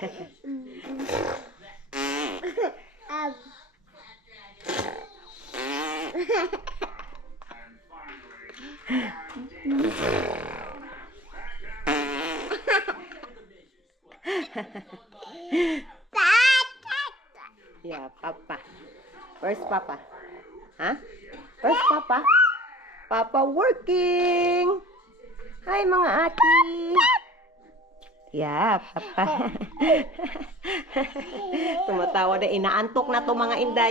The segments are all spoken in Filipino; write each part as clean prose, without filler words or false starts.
Yeah, Papa. Where's Papa? Huh? Where's Papa? Papa working. Hi mga ati. Yeah, Papa. Tumatawa na, inaantok na to mga inday.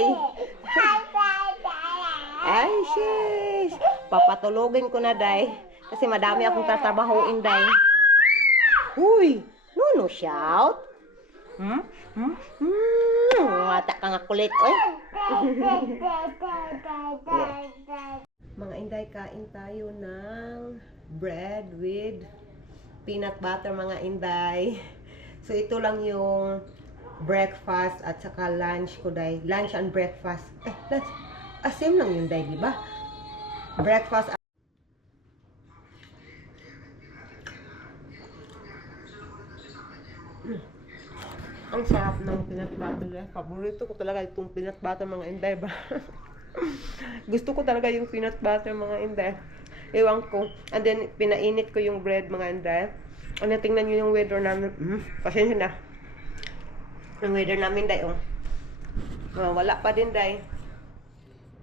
Ay, shish. Papatulogin ko na, day. Kasi madami akong tatrabahoin, day. Huy, no shout. Mata ka nga kulit, oy. Yeah. Mga inday, kain tayo ng bread with peanut butter, mga inday. So, ito lang yung breakfast at saka lunch ko, day. Lunch and breakfast. Lunch. Same lang yun, day, di ba? Breakfast. Ang sarap ng peanut butter. Paborito ko talaga itong peanut butter, mga inday ba? Gusto ko talaga yung peanut butter, mga inday. Ewan ko. And then, pinainit ko yung bread, mga inday. Ano, tingnan nyo yung weather namin. Pasensya na. Yung weather namin, day, oh. Wala pa din, day.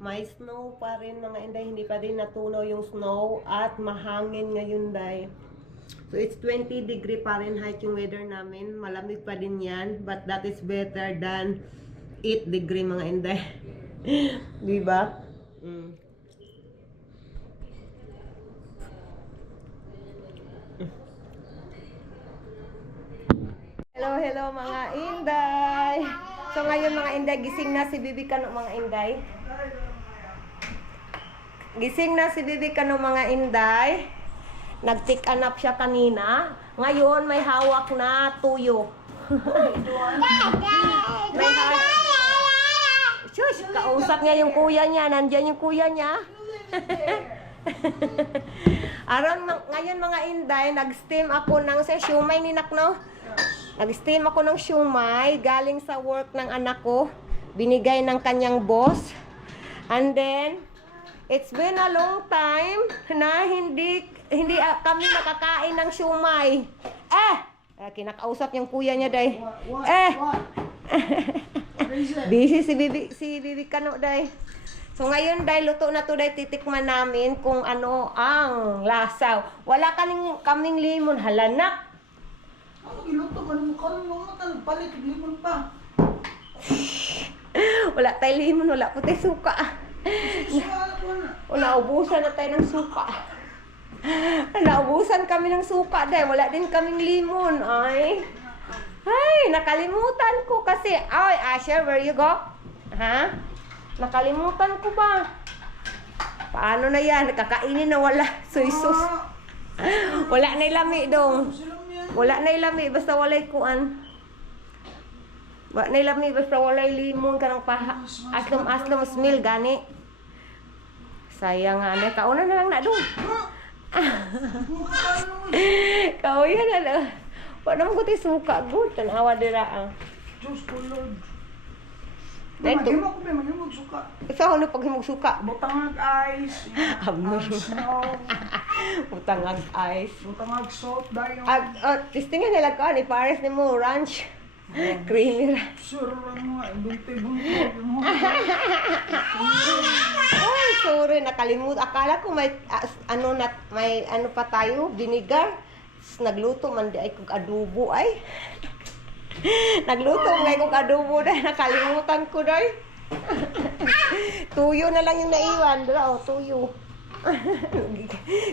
May snow pa rin, mga inday. Hindi pa din natunaw yung snow. At mahangin ngayon, day. So, it's 20 degree Fahrenheit yung weather namin. Malamig pa din yan. But that is better than 8 degree, mga inday. Diba? Hello mga inday. So ngayon mga inday, gising na si Bibi Kano, mga inday. Gising na si Bibi Kano, mga inday. Nag-take a nap siya kanina. Ngayon may hawak na tuyo. May Shush, kausap niya yung kuya niya. Nandiyan yung kuya niya. Ngayon mga inday, nag-steam ako ng siumay ni Nakno. Nag-steam ako ng siumay galing sa work ng anak ko. Binigay ng kanyang boss. And then, it's been a long time na hindi kami nakakain ng siumay. Kinakausap yung kuya niya, day. Busy si Bibi Kano, day. So ngayon, day, luto na to, day. Titikman namin kung ano ang lasaw. Wala kaming limon, halanak. Iluto ka naman ka naman, palit limon pa. Wala tayo limon, wala po tayo suka. Naubusan na tayo ng suka. Naubusan kami ng suka, day. Wala din kaming limon. Ay, nakalimutan ko kasi. Ay, Asher, where you go? Ha? Nakalimutan ko ba? Paano na yan? Nakakainin na wala. Soy-sus. Wala na ilami dong. Wala na ilami. Basta walay kuan. Wala na ilami. Basta walay limon. Kanang aslom smell gani. Sayang nga. Kauna na lang na dong. Kauya na lang. Wala naman ko tayo suka. Good. Tanawa dira ang. Diyos ko, Lord. Dito. Magimo ko ba? Magimo suka. Isa ko na paghimog suka. Butangag ice. Snow. Butangag ice. Butangag salt. Dayo. Tistingan nila ka. Ni Paris ni mo. Ranch. Creamy ranch. Sure lang mo. Bunti. Ay, sorry. Nakalimut. Akala ko may ano pa tayo. Vinegar. Nagluto man di ay kong adobo ay. Nagluto ngay kong adobo dahil nakalimutan ko dahil. Tuyo na lang yung naiwan. Dala, tuyo.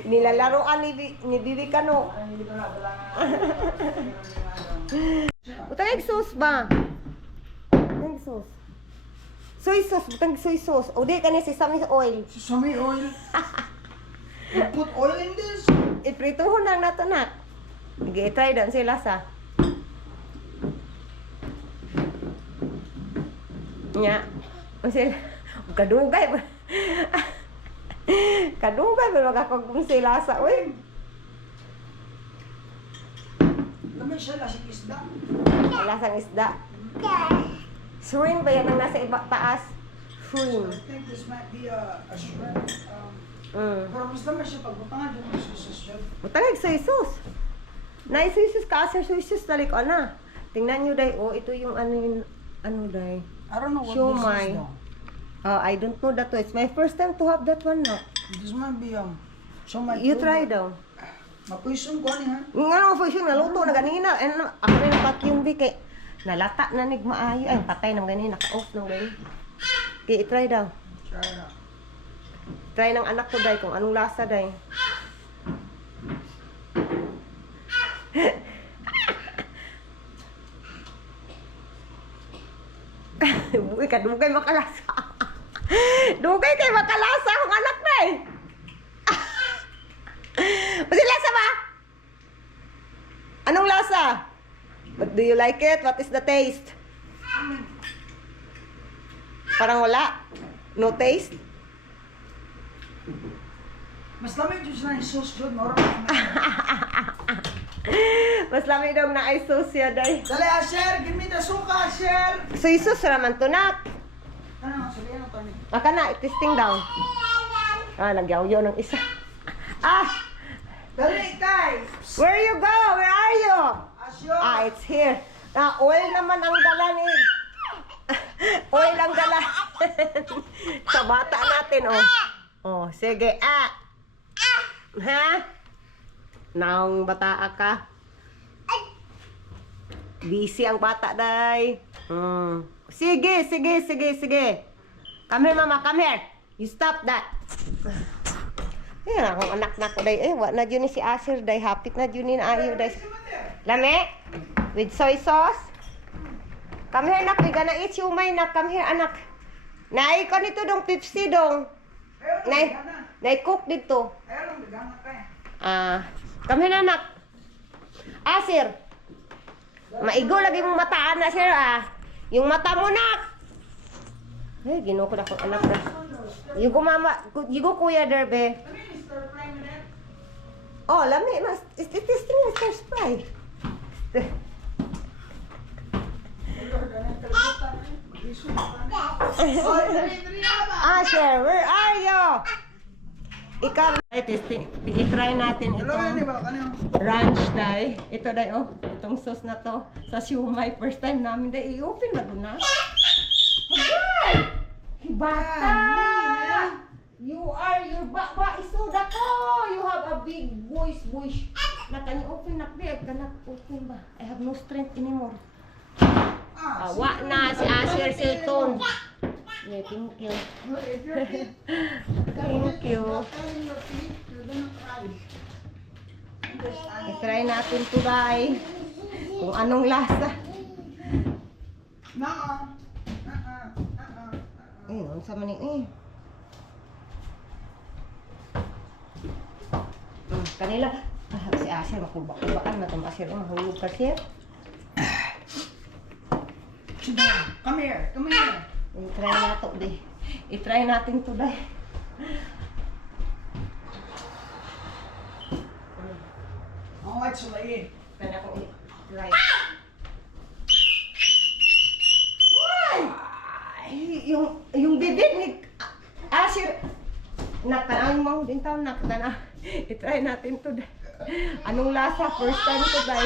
Nilalaroan ni Bibi Kano. Butang egg sauce ba? Egg sauce. Soy sauce. Butang soy sauce. O di ka niya sesame oil. Sesame oil. You put oil in this? Iprituhon lang nato nak. Nag-i-try doon sila sa. Nya. Sila. Kadugay ba? Kadugay ba magkakagong sila sa. Uy. Lami May siya lasing isda. Lasang isda. Shrimp ba yan ang nasa iba taas? So Shrimp. I think this might be a shrimp. Pero mas naman siya pagbutangan yung susus siya. Matangig sa isus. Na isus ka sa isus dali ko na. Tingnan niyo day, oh, ito yung ano day. I don't know what Siomai. this is though. I don't know that one. It's my first time to have that one now. This might be siomai. You try daw. Mapuison ko ni ha. Nga naman po siya, naluto na ganina. And ako rin ang vacuum di kay nalata na nigmaayo. Ay, patay ng ganina, naka-off ng ganina. Okay, i-try daw. Try it out. Try ng anak ko day kung anong lasa day. Buhay ka, dugay makalasa. Dugay kay makalasa akong anak day. Kasi lasa ba? Anong lasa? But do you like it? What is the taste? Parang wala. No taste? Mas lamig dyan siya ng sauce dyan. Mas lamig daw na ay sosya day. Dali Asher, give me the suka Asher. So isus raman to nak. Ano, sabihin ang Tony. Maka na, testing daw. Nagyaw-yaw ng isa. Dali, guys. Where you go? Where are you? Asher. It's here. Oil naman ang dala ni. Oil ang dala. Sa bata natin, oh. Oh, sige. Ha? Naong bata ka. Busy ang bata, day. Sige. Come here, mama. Come here. You stop that. Ayan, akong anak na ko, day. Wala na dyan ni si Asher, day. Hapit na dyan ni na ayaw, day. Lame? With soy sauce? Come here, nak. We gonna eat siumay, nak. Come here, anak. Nay, ko nito dong Pepsi dong. Nay, cook dito. Come here, anak. Asir. Maigo lagi mong mataan na, sir, Yung mata mo, nak. Ginawa ko na akong anak na. Yugo, mama. Yugo, kuya, derbe. Oh, lami. Testing na, sir, spray. Asher, where are you? Ikaw, testing. I-try natin ito. Ranch dai. Ito dai, oh. Itong sauce na to. Sa siumay. First time namin dai. I-open na doon na. Agay! Bata! Your baba is so dako. You have a big voice. Na can you open na, babe? Cannot open ba? I have no strength anymore. Wa na si Asher Silton. Yeah, thank you. Thank you. I-try natin to, guys. Kung anong lasa. Ayun, sa maning kanila. Si Asher, makulba-kulbaan na itong Asher. Mahulog ka siya. Come here. I-try natin, di. I-try natin to, di. Actually. Kaya ko i-try. Yung bibig ni Asher. Nakanang mo din tao, nakatana. I-try natin to, di. Anong lasa? First time to, di.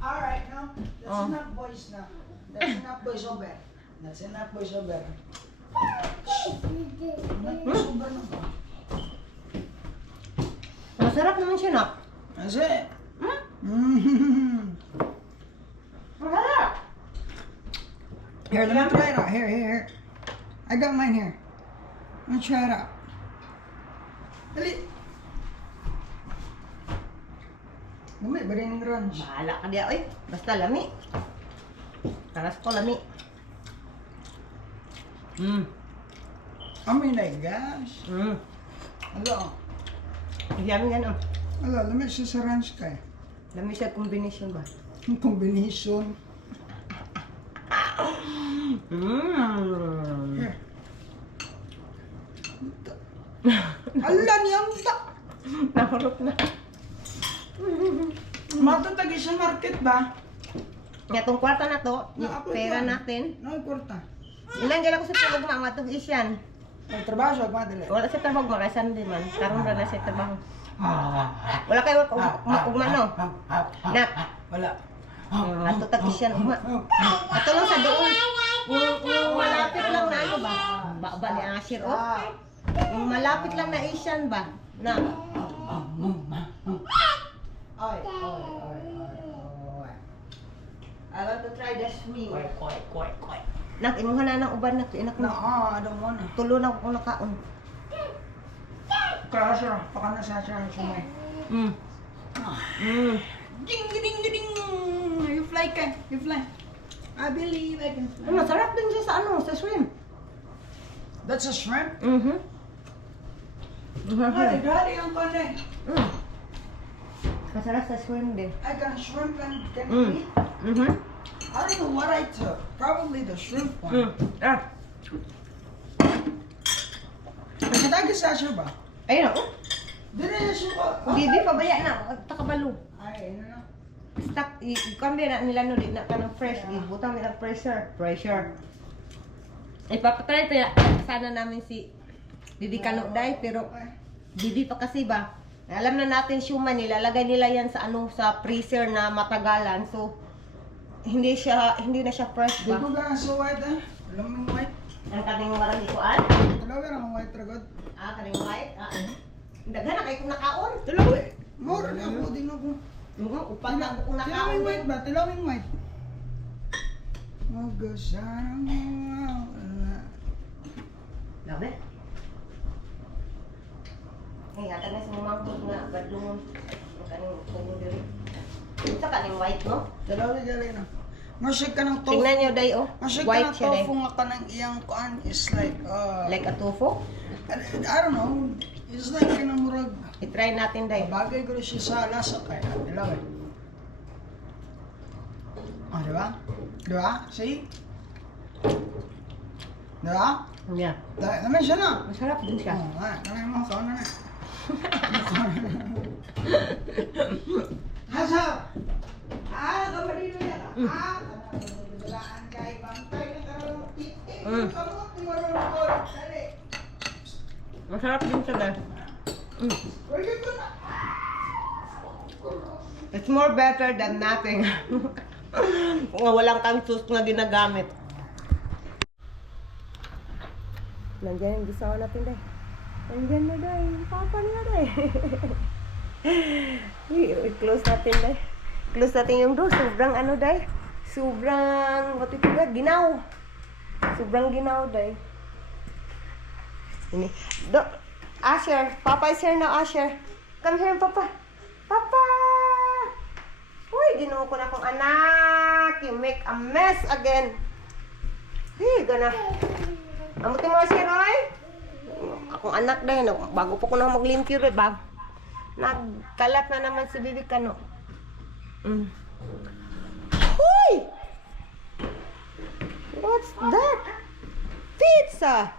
Alright, now. That's enough boys now. That's enough boys over. That's enough boys over. Masarap naman siya, nak. That's it. Masarap. Here, let me try it out. Here. I got mine here. Let me try it out. Dali. Lami ba rin yung ranch? Bahala ka diya, oy. Basta lami. Taras ko lami. I mean, like, gosh. Hello. Yummy yan, oh. Hello, lami siya sa ranch kay. Lami siya combination ba? Yung combination. Here. Ala niyang ta. Nahurot na. Matutagi sa market ba? Nga tong kwarta na to, yung Naapoy pera ko. natin. No, importa. Ilan dyan ako sa tulog mga matong isyan. May trabaho siya, madali. Wala sa trabaho, mga Sunday man. Karoon ra na sa trabaho. Wala kayo ugma no? Nak. Wala. Natutag isyan ugma. Ato lang sa doon. Yung malapit lang na ano ba? Ba ni Asher oh? Yung malapit lang na isyan ba? Na. Oy. I want to try the swing. Nak, imuha na ng uban na to. Inak No, na. I don't wanna. Tulo na ako nakaon. Kaya siya, baka nasa siya sumay. Mm. Ding, ding, ding. You fly ka, you fly. I believe I can fly. Masarap din siya sa ano, sa swim. That's a shrimp? Mhm. Ay, daddy, ang kone. Mm. Masarap sa swim din. I got shrimp and can Mm. eat. Mhm. I don't know what I took. Probably the shrimp one. Ah. Nakatagi sa siya ba? Ayun oh. Dili na siya ba? Hindi pabaya na, takabalo. Ay, ano na? Stuck, i-cambia na nila no, di na ka ng fresh, ibutang nila pressure. Ipapatry tayo sana namin si Bibi Kanokday, pero Bibi pa kasi ba? Alam na natin siya nilalagay nila yan sa ano sa freezer na matagalan. So hindi na siya fresh Di ba? ko ka so white eh. Alam mo white? Ang kaning marang ikuan? Talaga na white ragod. Kaning white? Daghan na kay kung nakaon. Talaga eh. More na ako, di na ako. Upan na ako kung Tilawing nakaon. white ba? Tilawing white. Magasarang wala. Labi. Ay, ata na sa mangkot nga badlungon. Ang kaning kumo diri. Sa kaning white no? Tilawing gali na. Masyik ka ng tofu. Tingnan niyo day oh. Masyik ka White ng siya day. tofu nga ka ng iyang kuan is like, Like a tofu. I don't know. It's like kinamurag. I-try natin day. Bagay ko rin siya sa lasa kaya. Tilawin. Oh, diba? Diba? See? Diba? Yeah. Dahil naman siya na. Masarap din siya. Oh, kaya mo, kaon na na. Hasap! Kamalino yan. Dalaan kay bantay na karong titik. Kamot ni marunong ko. Dali. Masarap din siya day. Pwede ko na. It's more better than nothing. Kung walang kang sauce na ginagamit. Nandiyan yung gisawa natin day. Nandiyan na day. Papa niya day. I-close natin day. Close natin yung door. Sobrang ano day. Sobrang, what ito ba? Ginaw. Sobrang ginaw day. Ini. Asher. Papa is here now, Asher. Come here, Papa. Papa! Uy, ginuho ko na akong anak. You make a mess again. Hey, gana. Amutin mo, Asher, oy. Akong anak dahil. Bago po ko na maglimpyo rin, bag. Nagkalat na naman si Bibi Kano. Uy! What's that? Pizza!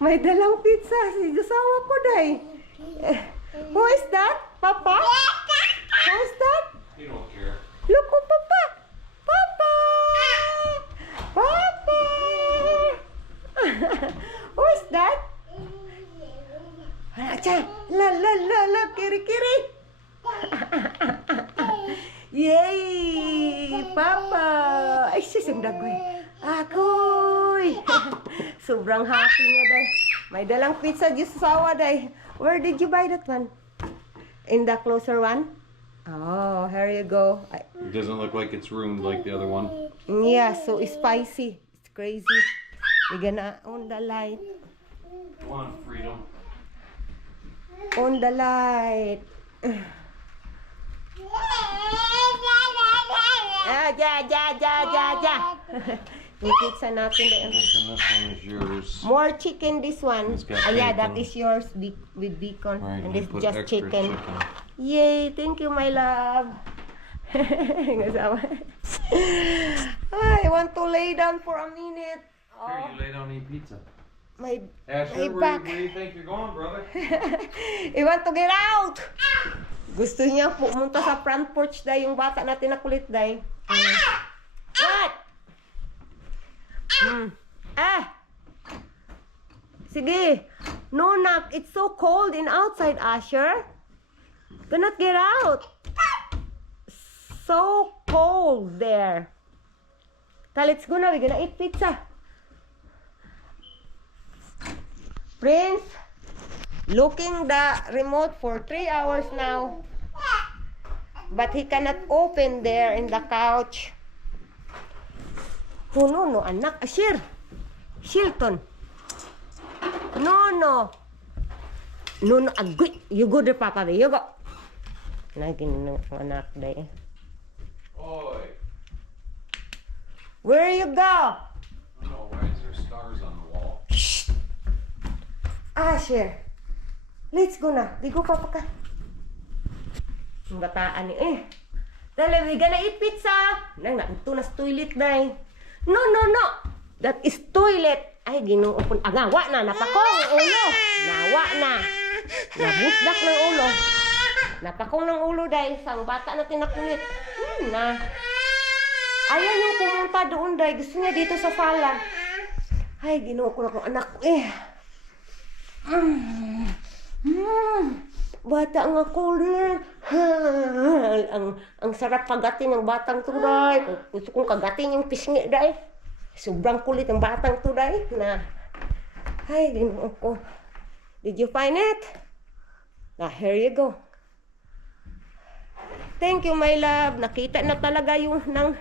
may dalang pizza si Josawa ko day. Who is that? Papa? Who is that? You don't care. Look, oh, Papa! Papa! Papa! Who is that? Acha! La, kiri! Yay! Papa! Ay, sisimdagoy. Akoy! Sobrang happy niya, day. May dalang pizza, Josawa, day. Where did you buy that one? In the closer one? Oh, here you go. It doesn't look like it's ruined like the other one. Yeah, so spicy. It's crazy. We're gonna on the light. Come on, Freedom. On the light. Ja. Yung pizza natin din. This one is yours. More chicken, this one. It's got Yeah, that bacon. is yours with bacon. Right, And you this put just extra chicken. Yay, thank you, my love. Kasama. I want to lay down for a minute. Here, you lay down and eat pizza. my Asher, back. where do you think you're going, brother? He want to get out! Gusto niya pumunta sa front porch day, yung bata natin na kulit day. What? Sige. No, nak. It's so cold in outside, Asher. Cannot get out. So cold there. Let's go na. We're gonna eat pizza. Prince, looking the remote for 3 hours now. But he cannot open there in the couch. Oh, no, anak. Asher. Shilton. No. Agui. You go there, Papa. You go. Naging ng anak day. Oi. Where you go? No, why is there stars on the wall? Asher. Let's go na. Di go, Papa ka. Ang bataan ni Dali, we gonna eat pizza. Nang ito na sa toilet day. No. That is toilet. Ay, ginoo po. Agawa na. Napakong ulo. Nawa na. Nabusdak ng ulo. Napakong ng ulo dahil sa bata natin na kulit. Na. Ayaw yung pumunta doon dahil gusto niya dito sa sala. Ay, ginoo ko na kong anak ko Bata nga kulit. Ang sarap kagatin ng batang to day. Gusto kong kagatin yung pisngi day. Sobrang kulit ang batang to day. Na. Ay, ginoo ko. Did you find it? Here you go. Thank you, my love. Nakita na talaga yung ng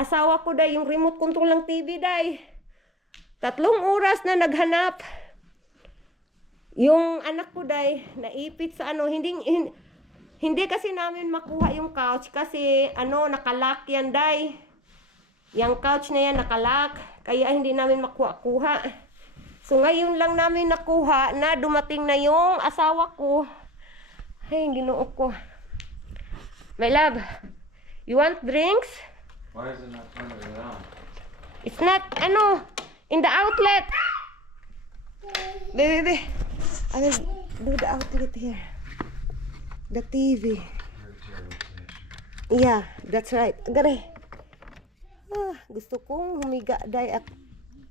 asawa ko day, yung remote control ng TV day. 3 oras na naghanap. Yung anak ko day, naipit sa hindi kasi namin makuha yung couch kasi nakalock yan day. Yung couch na yan nakalock, kaya hindi namin makuha-kuha. So ngayon lang namin nakuha na dumating na yung asawa ko. Ay, ginoo ko. My love, you want drinks? Why is it not turning it on? It's not, in the outlet. Baby. I will do the outlet here. The TV. Yeah, that's right. Agare. Gusto kong humiga, day.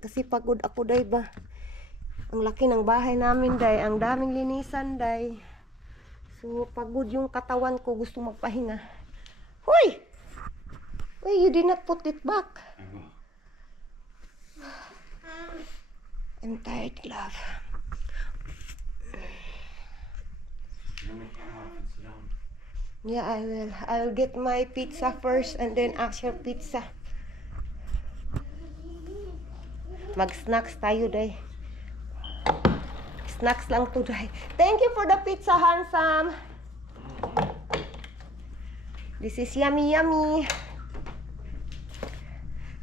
Kasi pagod ako, day ba? Ang laki ng bahay namin, day. Ang daming linisan, day. So, pagod yung katawan ko. Gusto magpahinga. Hoy! Why you did not put it back? I'm tired, love. Yeah, I will. I'll get my pizza first and then Asher pizza. Mag-snacks tayo, day. Snacks lang to, day. Thank you for the pizza, handsome. This is yummy.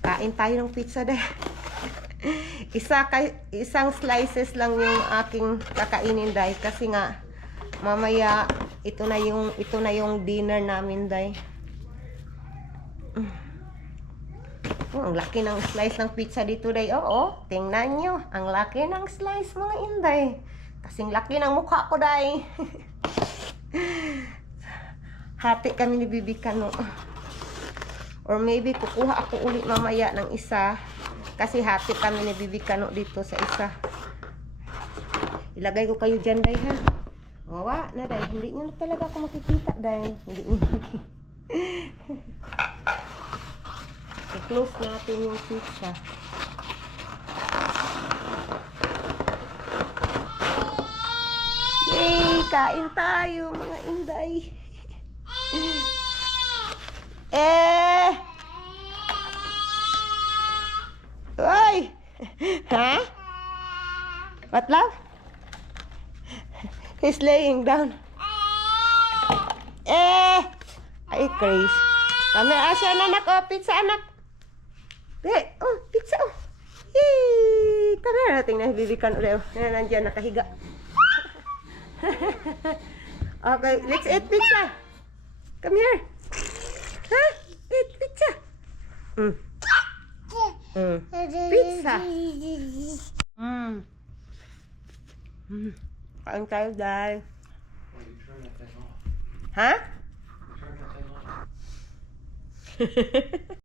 Kain tayo ng pizza, day. Isang slices lang yung aking kakainin, day. Kasi nga, mamaya, ito na yung dinner namin, day. Ang laki ng slice ng pizza dito, day. Oo, tingnan nyo. Ang laki ng slice, mga inday. Kasing laki ng mukha ko, day. Hati kami ni Bibi Kano. Or maybe kukuha ako ulit mamaya ng isa. Kasi hati kami ni Bibi Kano dito sa isa. Ilagay ko kayo dyan, day, ha? Wawa na, day. Hindi nyo na talaga ako makikita, day. Hindi nyo i-close natin yung pizza. Yay! Kain tayo, mga inday. Oy! Ha? What, love? He's laying down. Ay, Chris. Kami, Asya, anak. Oh, pizza, anak. Pizza, oh. Yay! Kami, tingnan, bibikan ulit. Nandiyan, nakahiga. Okay, let's eat pizza. Come here. Ha? Eat pizza. Pizza. Kain tayo, Day. Well, you turn that thing off. Ha? You turn that thing off.